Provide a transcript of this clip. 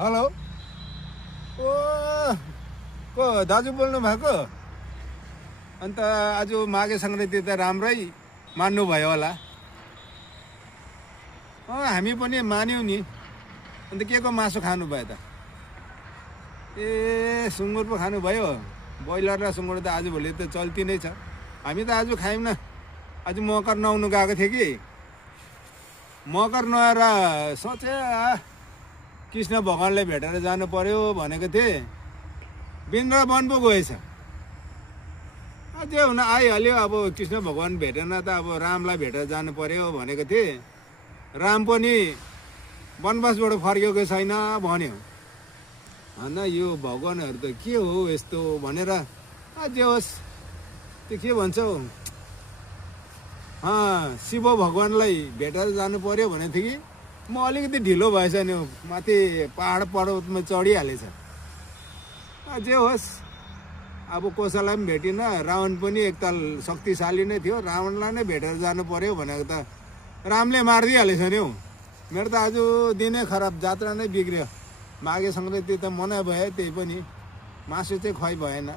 hello ओ को दाजु बोल्नु भएको अन्त आज माघे सङ्क्रान्ति त राम्रै मान्नुभयो होला हामी पनि मान्यौँ नि अन्त के को मासु खानुभयो त ए सुँगुर पो खानुभयो ब्रोइलर र सुँगुर त आजभोलि त चल्ती नै छ हामी त आज खायौँ न आज मकर नुहाउनु गएको थिएँ कि मकर नुहाएर सोचे कृष्ण भगवान्लाई भेटेर जानु पर्यो भनेको थिएँ वृन्दावन पो गएछ जे हुन आइहाल्यो अब कृष्ण भगवान् भेटेन त अब रामलाई भेटेर जानु पर्यो भनेको थिएँ राम पनि वनवासबाट फर्केको छैन भन्यो होइन यो भगवान्हरू त के हो यस्तो भनेर जे होस् त्यो के भन्छ शिव भगवान्लाई भेटेर जानु पर्यो भनेको थिएँ कि म अलिकति ढिलो भएछ नि माथि पहाड पर्वतमा चढिहालेछ जे होस् अब कसैलाई पनि भेटिन रावण पनि एकताल शक्तिशाली नै थियो रावणलाई नै भेटेर जानु पर्यो भनेको त रामले मारिदिइहालेछ नि हौ मेरो त आज दिनै खराब जात्रा नै बिग्रियो माघे सङ्क्रान्ति त मनाइ भयो त्यही पनि मासु चाहिँ खुवाइ भएन